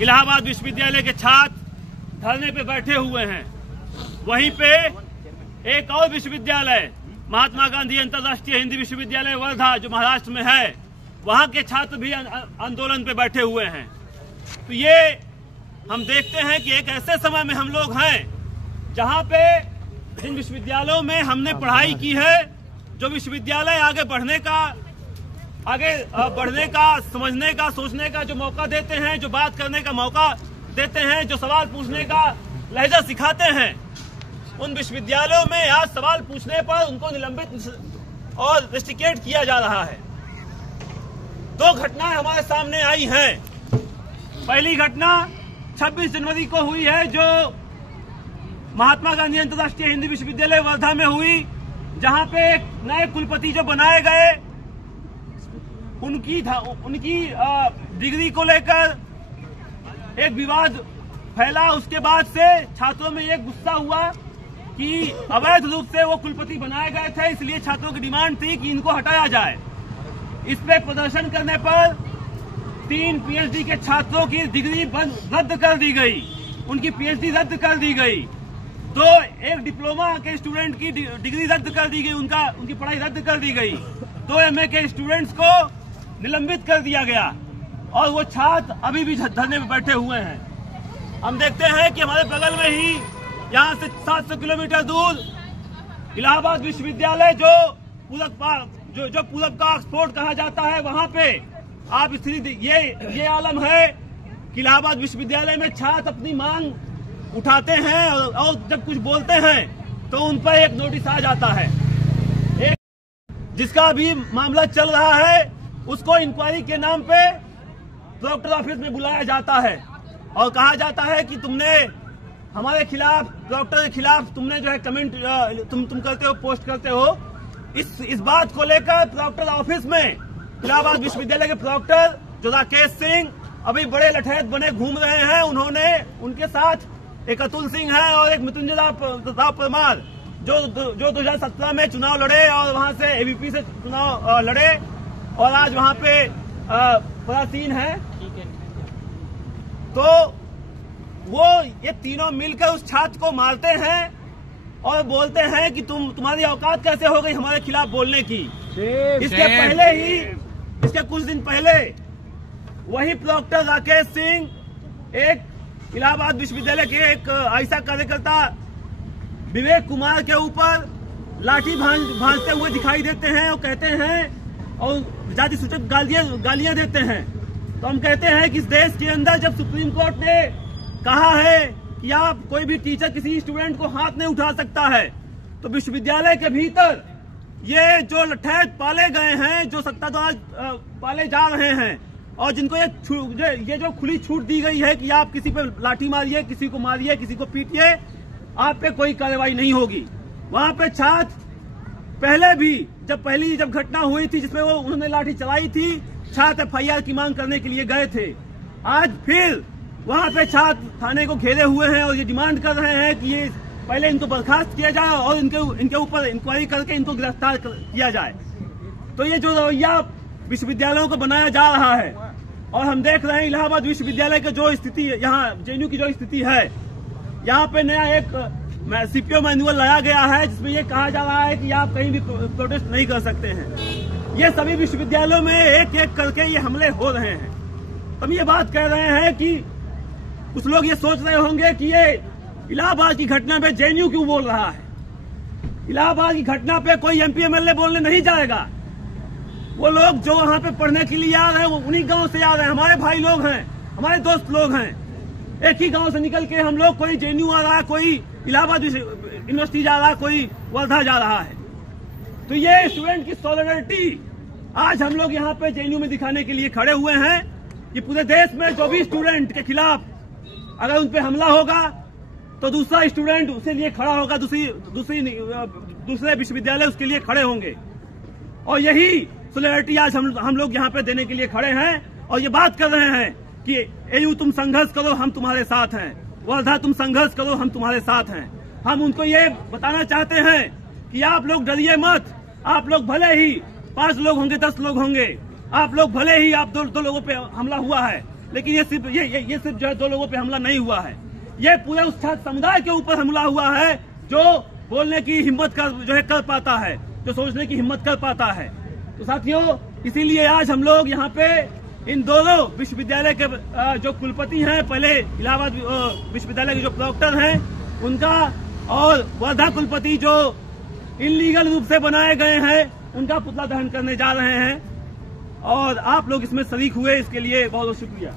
इलाहाबाद विश्वविद्यालय के छात्र धरने पे बैठे हुए हैं। वहीं पे एक और विश्वविद्यालय महात्मा गांधी अंतर्राष्ट्रीय हिंदी विश्वविद्यालय वर्धा जो महाराष्ट्र में है, वहां के छात्र भी आंदोलन पे बैठे हुए हैं। तो ये हम देखते हैं कि एक ऐसे समय में हम लोग हैं जहां पे इन विश्वविद्यालयों में हमने पढ़ाई की है, जो विश्वविद्यालय आगे बढ़ने का, समझने का, सोचने का जो मौका देते हैं, जो बात करने का मौका देते हैं, जो सवाल पूछने का लहजा सिखाते हैं, उन विश्वविद्यालयों में आज सवाल पूछने पर उनको निलंबित और रेस्ट्रिकेट किया जा रहा है। दो घटनाएं हमारे सामने आई हैं। पहली घटना 26 जनवरी को हुई है, जो महात्मा गांधी अंतर्राष्ट्रीय हिंदी विश्वविद्यालय वर्धा में हुई, जहां पे एक नए कुलपति जो बनाए गए, उनकी डिग्री को लेकर एक विवाद फैला। उसके बाद से छात्रों में एक गुस्सा हुआ कि अवैध रूप से वो कुलपति बनाए गए थे, इसलिए छात्रों की डिमांड थी कि इनको हटाया जाए। इस पे प्रदर्शन करने पर 3 पीएचडी के छात्रों की डिग्री रद्द कर दी गई, उनकी पीएचडी रद्द कर दी गई। तो एक डिप्लोमा के स्टूडेंट की डिग्री रद्द कर दी गई, उनकी पढ़ाई रद्द कर दी गई। 2 एमए के स्टूडेंट्स को निलंबित कर दिया गया और वो छात्र अभी भी धरने में बैठे हुए हैं। हम देखते हैं कि हमारे बगल में ही यहाँ से 700 किलोमीटर दूर इलाहाबाद विश्वविद्यालय जो पूरब का ऑक्सफोर्ड कहा जाता है, वहाँ पे आप स्थिति ये आलम है कि इलाहाबाद विश्वविद्यालय में छात्र अपनी मांग उठाते हैं और जब कुछ बोलते हैं तो उन पर एक नोटिस आ जाता है। एक जिसका भी मामला चल रहा है उसको इंक्वायरी के नाम पे प्रोक्टर ऑफिस में बुलाया जाता है और कहा जाता है कि तुमने हमारे खिलाफ, प्रोक्टर के खिलाफ तुमने जो है कमेंट तुम करते हो, पोस्ट करते हो। इस बात को लेकर प्रोक्टर ऑफिस में इलाहाबाद विश्वविद्यालय के प्रोक्टर जो राकेश सिंह अभी बड़े लठैत बने घूम रहे हैं। उनके साथ एक अतुल सिंह है और एक मृत्युंजय राव परमार जो 2017 में चुनाव लड़े और वहां से एबीपी से चुनाव लड़े और आज वहां पे परासीन है। तो वो ये तीनों मिलकर उस छात्र को मारते हैं और बोलते हैं कि तुम्हारी औकात कैसे हो गई हमारे खिलाफ बोलने की। इसके कुछ दिन पहले वही प्रोक्टर राकेश सिंह एक इलाहाबाद विश्वविद्यालय के एक ऐसा कार्यकर्ता विवेक कुमार के ऊपर लाठी भांजते हुए दिखाई देते हैं और कहते हैं और जाति सूचक गालियां देते हैं। तो हम कहते हैं कि इस देश के अंदर जब सुप्रीम कोर्ट ने कहा है कि आप कोई भी टीचर किसी स्टूडेंट को हाथ नहीं उठा सकता है, तो विश्वविद्यालय के भीतर ये जो लठैत पाले गए हैं, जो सत्ताधार पाले जा रहे हैं और जिनको ये जो खुली छूट दी गई है कि आप किसी पे लाठी मारिए, किसी को मारिए, किसी को पीटिए, आप पे कोई कार्रवाई नहीं होगी। वहां पे छात्र पहले भी जब घटना हुई थी जिसमें उन्होंने लाठी चलाई थी, छात्र एफआईआर की मांग करने के लिए गए थे। आज फिर वहां पे छात्र थाने को घेरे हुए हैं और ये डिमांड कर रहे हैं कि ये पहले इनको बर्खास्त किया जाए और इनके ऊपर इंक्वायरी करके इनको गिरफ्तार किया जाए। तो ये जो रवैया विश्वविद्यालयों को बनाया जा रहा है और हम देख रहे हैं इलाहाबाद विश्वविद्यालय की जो स्थिति, यहाँ जेएनयू की जो स्थिति है, यहाँ पे नया एक सीपीओ मैनुअल लाया गया है जिसमें ये कहा जा रहा है कि आप कहीं भी प्रोटेस्ट नहीं कर सकते हैं। ये सभी विश्वविद्यालयों में एक एक करके ये हमले हो रहे हैं। हम ये बात कह रहे हैं कि कुछ लोग ये सोच रहे होंगे कि ये इलाहाबाद की घटना पे जेएनयू क्यों बोल रहा है। इलाहाबाद की घटना पे कोई एमपी एमएलए बोलने नहीं जाएगा। वो लोग जो वहां पे पढ़ने के लिए आ रहे हैं वो उन्हीं गांव से आ रहे हैं, हमारे भाई लोग हैं, हमारे दोस्त लोग हैं। एक ही गांव से निकल के हम लोग, कोई जेएनयू आ रहा है, कोई इलाहाबाद यूनिवर्सिटी जा रहा है, कोई वर्धा जा रहा है। तो ये स्टूडेंट की सॉलिडरिटी आज हम लोग यहाँ पे जेएनयू में दिखाने के लिए खड़े हुए हैं कि पूरे देश में जो भी स्टूडेंट के खिलाफ अगर उन पे हमला होगा तो दूसरा स्टूडेंट उसके लिए खड़ा होगा, दूसरे विश्वविद्यालय उसके लिए खड़े होंगे। और यही सॉलिडरिटी आज हम लोग यहाँ पे देने के लिए खड़े हैं और ये बात कर रहे हैं कि एयू तुम संघर्ष करो, हम तुम्हारे साथ हैं, वर्धा तुम संघर्ष करो, हम तुम्हारे साथ हैं। हम उनको ये बताना चाहते हैं कि आप लोग डरिए मत। आप लोग भले ही 5 लोग होंगे, 10 लोग होंगे, आप लोग भले ही आप दो लोगों पे हमला हुआ है, लेकिन ये सिर्फ जो है 2 लोगों पे हमला नहीं हुआ है, ये पूरे उस छात्र समुदाय के ऊपर हमला हुआ है जो बोलने की हिम्मत कर पाता है, जो सोचने की हिम्मत कर पाता है। तो साथियों, इसीलिए आज हम लोग यहाँ पे इन दोनों विश्वविद्यालय के जो कुलपति हैं, पहले इलाहाबाद विश्वविद्यालय के जो प्रॉक्टर हैं उनका, और वर्धा कुलपति जो इनलीगल रूप से बनाए गए हैं, उनका पुतला दहन करने जा रहे हैं। और आप लोग इसमें शरीक हुए, इसके लिए बहुत बहुत शुक्रिया।